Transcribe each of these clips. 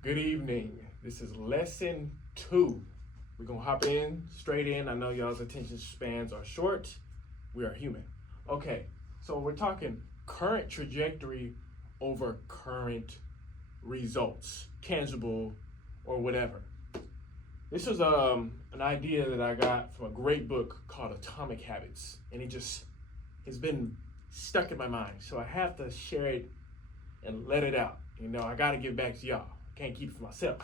Good evening. This is lesson 2. We're going to hop straight in. I know y'all's attention spans are short. We are human. Okay, so we're talking current trajectory over current results, tangible or whatever. This was an idea that I got from a great book called Atomic Habits, and it's been stuck in my mind. So I have to share it and let it out. I got to give back to y'all. Can't keep it for myself.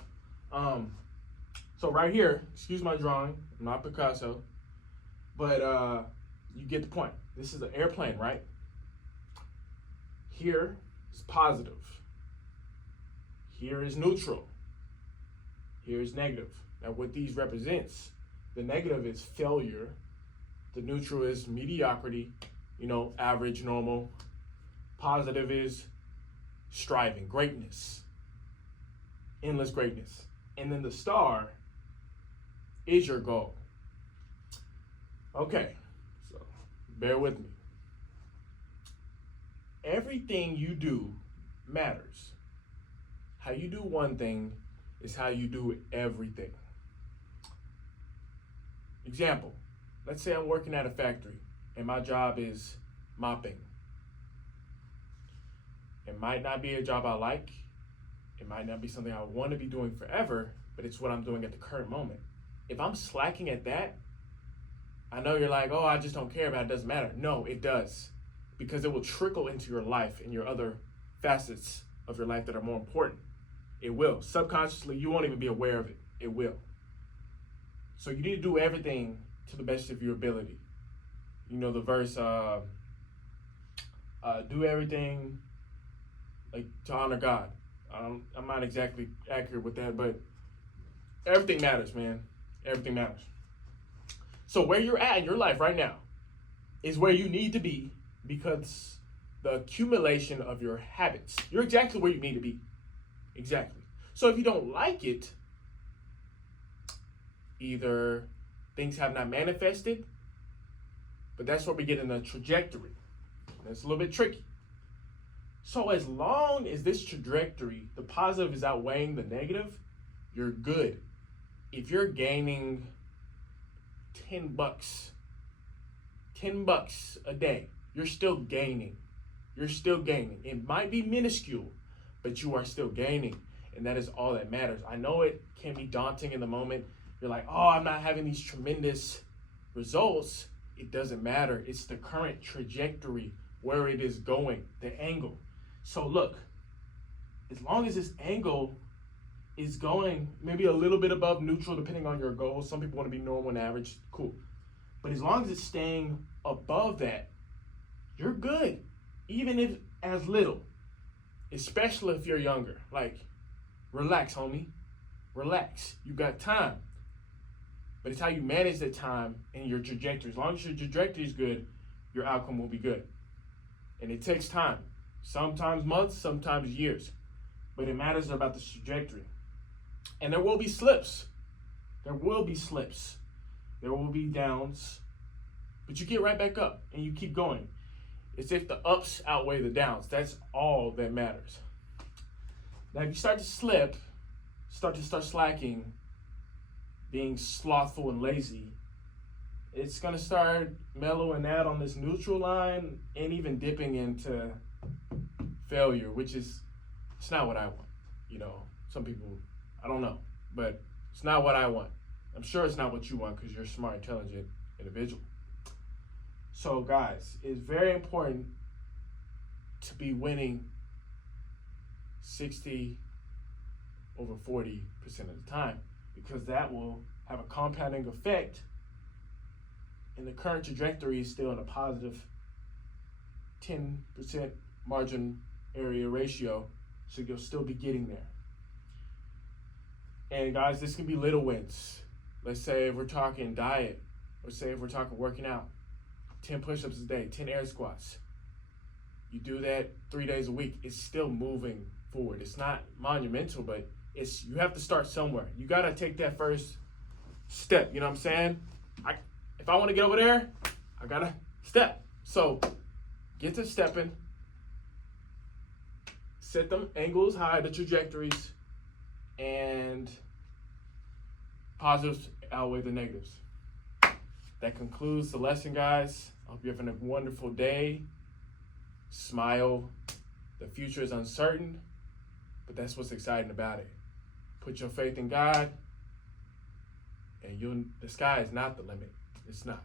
So right here, excuse my drawing, I'm not Picasso, but you get the point. This is an airplane, right? Here is positive. Here is neutral. Here is negative. Now what these represents, the negative is failure. The neutral is mediocrity, average, normal. Positive is striving, greatness, endless greatness. And then the star is your goal. Okay, so bear with me. Everything you do matters. How you do one thing is how you do everything. Example, let's say I'm working at a factory and my job is mopping. It might not be a job I like. It might not be something I want to be doing forever, but it's what I'm doing at the current moment. If I'm slacking at that, I know you're like, oh, I just don't care about it. It doesn't matter. No, it does, because it will trickle into your life and your other facets of your life that are more important. It will. Subconsciously, you won't even be aware of it. It will. So you need to do everything to the best of your ability. The verse, do everything like to honor God. I'm not exactly accurate with that, but everything matters, man. Everything matters. So where you're at in your life right now is where you need to be, because the accumulation of your habits, you're exactly where you need to be. Exactly. So if you don't like it, either things have not manifested, but that's where we get in the trajectory. That's a little bit tricky. So as long as this trajectory, the positive is outweighing the negative, you're good. If you're gaining $10 a day, you're still gaining. You're still gaining. It might be minuscule, but you are still gaining. And that is all that matters. I know it can be daunting in the moment. You're like, oh, I'm not having these tremendous results. It doesn't matter. It's the current trajectory, where it is going, the angle. So look, as long as this angle is going maybe a little bit above neutral, depending on your goals. Some people want to be normal and average, cool. But as long as it's staying above that, you're good, even if as little, especially if you're younger. Like, relax, homie, relax. You got time. But it's how you manage the time and your trajectory. As long as your trajectory is good, your outcome will be good. And it takes time. Sometimes months, sometimes years. But it matters about the trajectory. And there will be slips. There will be slips. There will be downs. But you get right back up and you keep going. It's if the ups outweigh the downs. That's all that matters. Now, if you start to slip, start slacking, being slothful and lazy, it's going to start mellowing out on this neutral line and even dipping into failure, which is, it's not what I want. Some people, I don't know, but it's not what I want. I'm sure it's not what you want, because you're a smart, intelligent individual. So guys, it's very important to be winning 60 over 40% of the time, because that will have a compounding effect, and the current trajectory is still in a positive 10% margin area ratio, so you'll still be getting there. And guys, this can be little wins. Let's say if we're talking diet, or say if we're talking working out, 10 push-ups a day, 10 air squats. You do that 3 days a week, it's still moving forward. It's not monumental, but you have to start somewhere. You got to take that first step, you know what I'm saying? If I want to get over there, I got to step. So get to stepping, set them angles high, the trajectories, and positives outweigh the negatives. That concludes the lesson, guys. I hope you're having a wonderful day. Smile. The future is uncertain, but that's what's exciting about it. Put your faith in God, and the sky is not the limit. It's not.